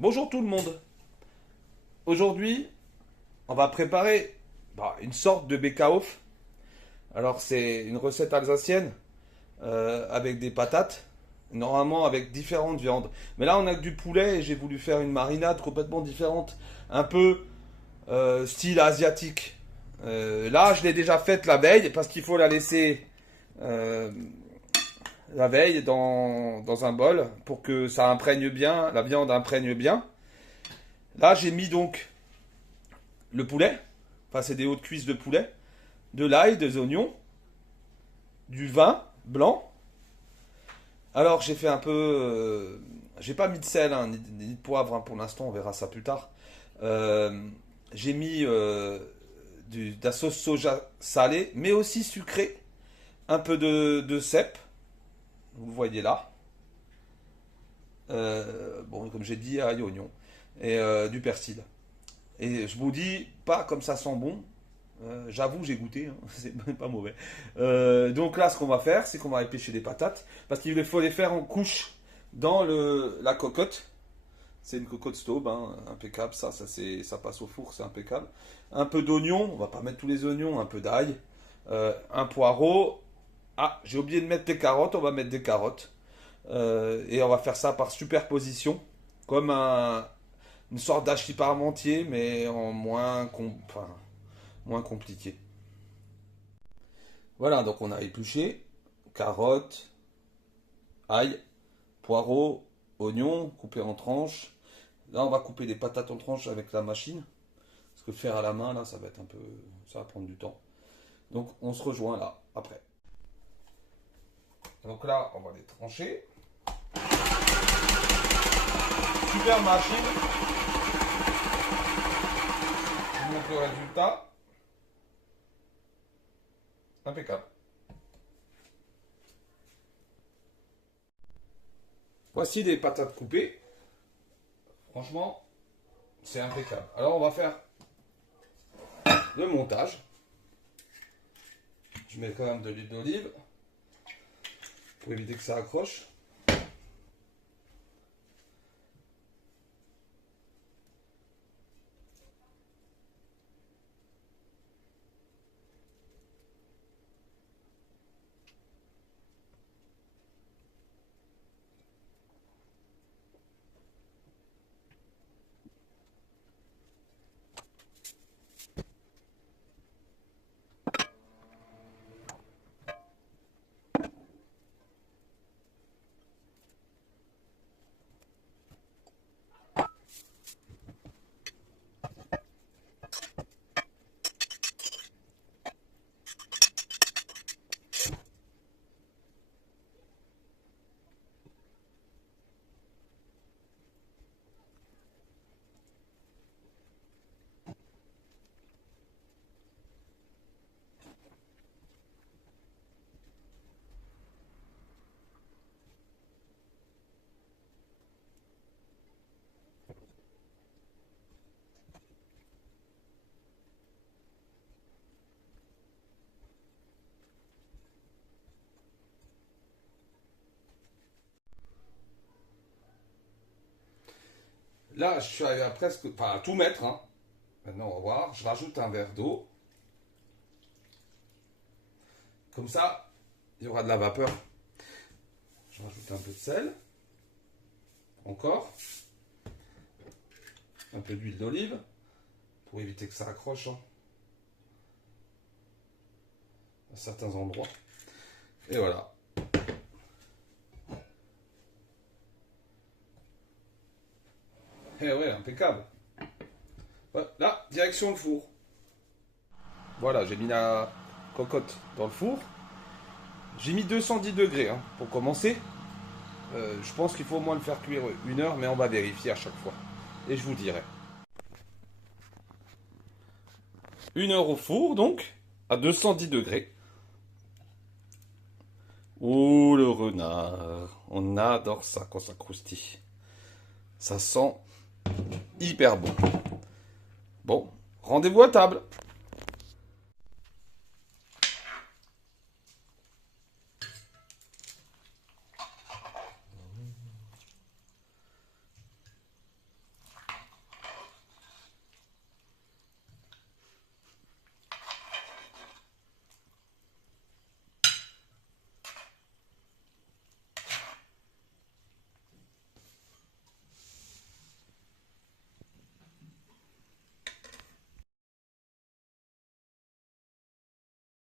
Bonjour tout le monde. Aujourd'hui, on va préparer une sorte de bekaof. Alors c'est une recette alsacienne avec des patates, normalement avec différentes viandes. Mais là on a que du poulet et j'ai voulu faire une marinade complètement différente, un peu style asiatique. Là je l'ai déjà faite la veille parce qu'il faut la laisser euh, la veille dans un bol pour que ça imprègne bien, la viande imprègne bien. Là j'ai mis donc le poulet, enfin c'est des hautes cuisses de poulet, de l'ail, des oignons, du vin blanc. Alors j'ai fait un peu, j'ai pas mis de sel ni de poivre pour l'instant, on verra ça plus tard. Euh, j'ai mis de la sauce soja salée, mais aussi sucrée, un peu de cèpe, vous le voyez là. Bon, comme j'ai dit, ail, oignon et du persil. Et je vous dis, pas comme ça sent bon. J'avoue, j'ai goûté, hein, c'est pas mauvais. Donc là, ce qu'on va faire, c'est qu'on va éplucher des patates, parce qu'il faut les faire en couches dans la cocotte. C'est une cocotte Staub, hein, impeccable, ça passe au four, c'est impeccable. Un peu d'oignon, on va pas mettre tous les oignons, un peu d'ail, un poireau. Ah, j'ai oublié de mettre des carottes, on va mettre des carottes. Et on va faire ça par superposition, comme une sorte d'hachis parmentier, mais en moins compliqué. Voilà, donc on a épluché carottes, ail, poireaux, oignons coupés en tranches. Là, on va couper des patates en tranches avec la machine. Parce que faire à la main, là, ça va être un peu. Ça va prendre du temps. Donc, on se rejoint là, après. Donc là, on va les trancher. Super machine. Je vous montre le résultat. Impeccable. Voici des patates coupées. Franchement, c'est impeccable. Alors, on va faire le montage. Je mets quand même de l'huile d'olive pour éviter que ça accroche. Là, je suis arrivé à presque, enfin, à tout mettre, hein. Maintenant, on va voir. Je rajoute un verre d'eau. Comme ça, il y aura de la vapeur. Je rajoute un peu de sel. Encore. Un peu d'huile d'olive. Pour éviter que ça accroche, hein, à certains endroits. Et voilà. Eh ouais, impeccable. Là, direction le four. Voilà, j'ai mis la cocotte dans le four. J'ai mis 210 degrés, hein, pour commencer. Je pense qu'il faut au moins le faire cuire 1 heure, mais on va vérifier à chaque fois. Et je vous dirai. 1 heure au four, donc, à 210 degrés. Oh, le renard. On adore ça quand ça croustille. Ça sent hyper bon. Bon, rendez-vous à table.